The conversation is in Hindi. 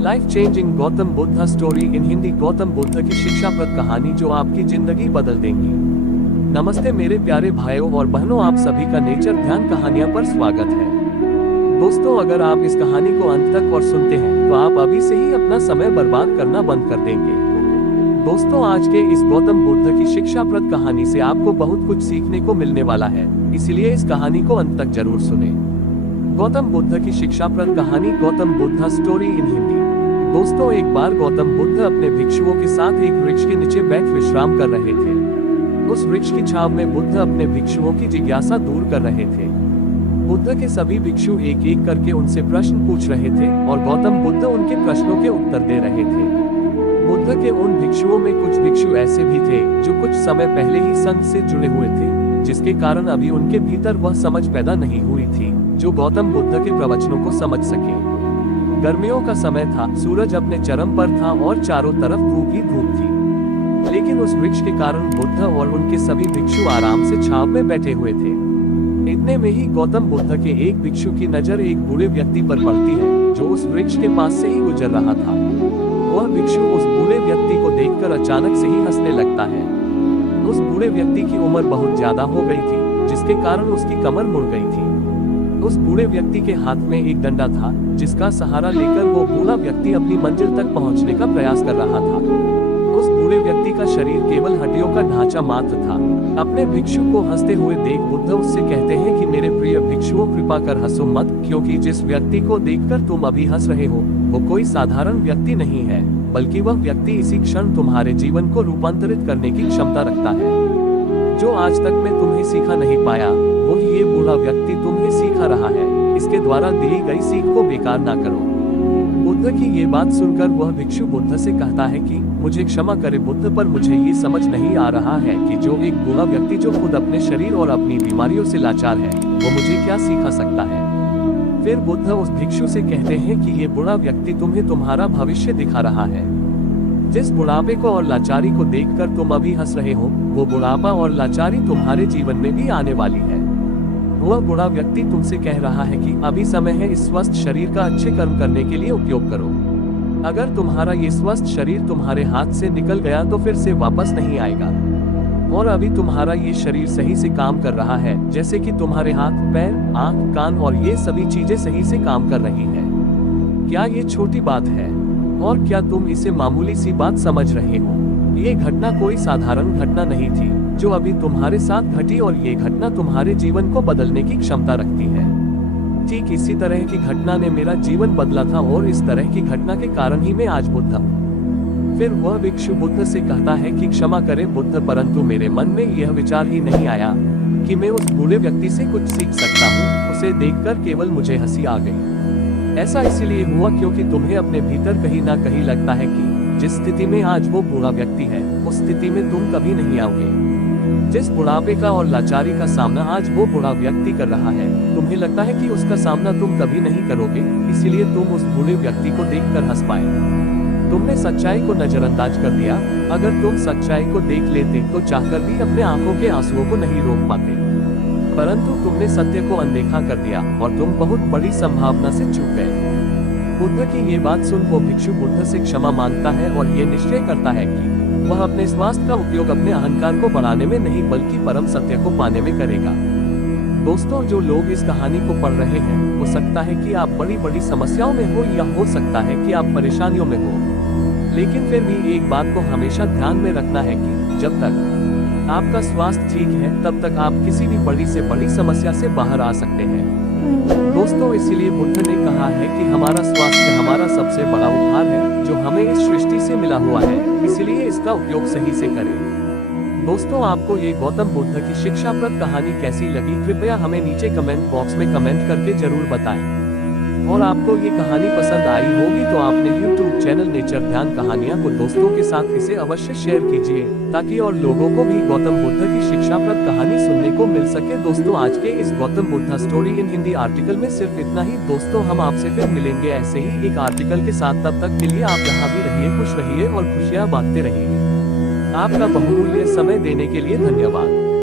Life changing Gautam Buddha story in Hindi. Gautam Buddha की शिक्षाप्रद कहानी जो आपकी जिंदगी बदल देंगी। नमस्ते मेरे प्यारे भाइयों और बहनों, आप सभी का नेचर ध्यान कहानियां पर स्वागत है। दोस्तों, अगर आप इस कहानी को अंत तक और सुनते हैं तो आप अभी से ही अपना समय बर्बाद करना बंद कर देंगे। दोस्तों, आज के इस गौतम बुद्ध की शिक्षाप्रद कहानी से आपको बहुत कुछ सीखने को मिलने वाला है, इसलिए इस कहानी को अंत तक जरूर सुने। गौतम बुद्ध की शिक्षाप्रद कहानी गौतम बुद्ध स्टोरी इन हिंदी। दोस्तों, एक बार गौतम बुद्ध अपने भिक्षुओं के साथ एक वृक्ष के नीचे बैठ विश्राम कर रहे थे। उस वृक्ष की छांव में बुद्ध अपने भिक्षुओं की जिज्ञासा दूर कर रहे थे। बुद्ध के सभी भिक्षु एक एक करके उनसे प्रश्न पूछ रहे थे और गौतम बुद्ध उनके प्रश्नों के उत्तर दे रहे थे। बुद्ध के उन भिक्षुओं में कुछ भिक्षु ऐसे भी थे जो कुछ समय पहले ही संघ से जुड़े हुए थे, जिसके कारण अभी उनके भीतर वह समझ पैदा नहीं हुई थी जो गौतम बुद्ध के प्रवचनों को समझ सके। गर्मियों का समय था, सूरज अपने चरम पर था और चारों तरफ धूप ही धूप थी। लेकिन उस वृक्ष के कारण बुद्ध और उनके सभी भिक्षु आराम से छांव में बैठे हुए थे। इतने में ही गौतम बुद्ध के एक भिक्षु की नजर एक बूढ़े व्यक्ति पर पड़ती है जो उस वृक्ष के पास से ही गुजर रहा था। वह भिक्षु उस बूढ़े व्यक्ति को देखकर अचानक से ही हंसने लगता है। उस बूढ़े व्यक्ति की उम्र बहुत ज्यादा हो गई थी, जिसके कारण उसकी कमर मुड़ गई थी। उस बूढ़े व्यक्ति के हाथ में एक डंडा था, जिसका सहारा लेकर वो बूढ़ा व्यक्ति अपनी मंजिल तक पहुंचने का प्रयास कर रहा था। उस बूढ़े व्यक्ति का शरीर केवल हड्डियों का ढांचा मात्र था। अपने भिक्षु को हंसते हुए देख बुद्ध उससे कहते हैं कि मेरे प्रिय भिक्षुओं, कृपा कर हंसो मत, क्योंकि जिस व्यक्ति को देखकर तुम अभी हंस रहे हो वो कोई साधारण व्यक्ति नहीं है, बल्कि वह व्यक्ति इसी क्षण तुम्हारे जीवन को रूपांतरित करने की क्षमता रखता है। जो आज तक मैं तुम्हें सिखा नहीं पाया, वो ये बूढ़ा व्यक्ति तुम्हें सिखा रहा है। इसके द्वारा दी गई सीख को बेकार ना करो। बुद्ध की ये बात सुनकर वह भिक्षु बुद्ध से कहता है कि मुझे क्षमा करे बुद्ध, पर मुझे ये समझ नहीं आ रहा है कि जो एक बूढ़ा व्यक्ति जो खुद अपने शरीर और अपनी बीमारियों से लाचार है, वो मुझे क्या सिखा सकता है। फिर बुद्ध उस भिक्षु से कहते हैं कि ये बूढ़ा व्यक्ति तुम्हें तुम्हारा भविष्य दिखा रहा है। जिस बुढ़ापे को और लाचारी को देखकर तुम अभी हंस रहे हो, वो बुढ़ापा और लाचारी तुम्हारे जीवन में भी आने वाली है। वह बूढ़ा व्यक्ति तुमसे कह रहा है कि अभी समय है इस स्वस्थ शरीर का अच्छे कर्म करने के लिए उपयोग करो। अगर तुम्हारा ये स्वस्थ शरीर तुम्हारे हाथ से निकल गया तो फिर से वापस नहीं आएगा। और अभी तुम्हारा ये शरीर सही से काम कर रहा है, जैसे कि तुम्हारे हाथ, पैर, आंख, कान और ये सभी चीजें सही से काम कर रही है। क्या ये छोटी बात है? और क्या तुम इसे मामूली सी बात समझ रहे हो? ये घटना कोई साधारण घटना नहीं थी जो अभी तुम्हारे साथ घटी, और ये घटना तुम्हारे जीवन को बदलने की क्षमता रखती है। ठीक इसी तरह की घटना ने मेरा जीवन बदला था और इस तरह की घटना के कारण ही मैं आज बुद्ध हूँ। फिर वह भिक्षु बुद्ध से कहता है कि क्षमा करे बुद्ध, परंतु मेरे मन में यह विचार ही नहीं आया कि मैं उस बूढ़े व्यक्ति से कुछ सीख सकता हूँ। उसे देखकर केवल मुझे हंसी आ गई। ऐसा इसीलिए हुआ क्योंकि तुम्हें अपने भीतर कहीं ना कहीं लगता है कि जिस स्थिति में आज वो बूढ़ा व्यक्ति है, उस स्थिति में तुम कभी नहीं आओगे। जिस बुढ़ापे का और लाचारी का सामना आज वो बूढ़ा व्यक्ति कर रहा है, तुम्हें लगता है कि उसका सामना तुम कभी नहीं करोगे, इसीलिए तुम उस बूढ़े व्यक्ति को देखकर हंस पाए। तुमने सच्चाई को नजरअंदाज कर दिया। अगर तुम सच्चाई को देख लेते तो चाहकर भी अपने आंखों के आंसुओं को नहीं रोक पाते, परंतु तुमने सत्य को अनदेखा कर दिया और तुम बहुत बड़ी संभावना से चूक गए। बुद्ध की ये बात सुन वो भिक्षु बुद्ध से क्षमा मांगता है और ये निश्चय करता है कि वह अपने स्वास्थ्य का उपयोग अपने अहंकार को बढ़ाने में नहीं बल्कि परम सत्य को पाने में करेगा। दोस्तों, जो लोग इस कहानी को पढ़ रहे हैं, हो सकता है कि आप बड़ी बड़ी समस्याओं में हो या हो सकता है कि आप परेशानियों में हो, लेकिन फिर भी एक बात को हमेशा ध्यान में रखना है कि जब तक आपका स्वास्थ्य ठीक है, तब तक आप किसी भी बड़ी से बड़ी समस्या से बाहर आ सकते हैं। दोस्तों, इसीलिए बुद्ध ने कहा है कि हमारा स्वास्थ्य हमारा सबसे बड़ा उपहार है जो हमें इस सृष्टि से मिला हुआ है, इसलिए इसका उपयोग सही से करें। दोस्तों, आपको ये गौतम बुद्ध की शिक्षाप्रद कहानी कैसी लगी, कृपया हमें नीचे कमेंट बॉक्स में कमेंट करके जरूर बताएं। और आपको ये कहानी पसंद आई होगी तो आपने YouTube चैनल नेचर ध्यान कहानियाँ को दोस्तों के साथ इसे अवश्य शेयर कीजिए, ताकि और लोगों को भी गौतम बुद्ध की शिक्षाप्रद कहानी सुनने को मिल सके। दोस्तों, आज के इस Gautam Buddha story in Hindi article में सिर्फ इतना ही। दोस्तों, हम आपसे फिर मिलेंगे ऐसे ही एक आर्टिकल के साथ। तब तक के लिए आप जहाँ भी रहिए, खुश रहिए और खुशियाँ बांटते रहिए। आपका बहुमूल्य समय देने के लिए धन्यवाद।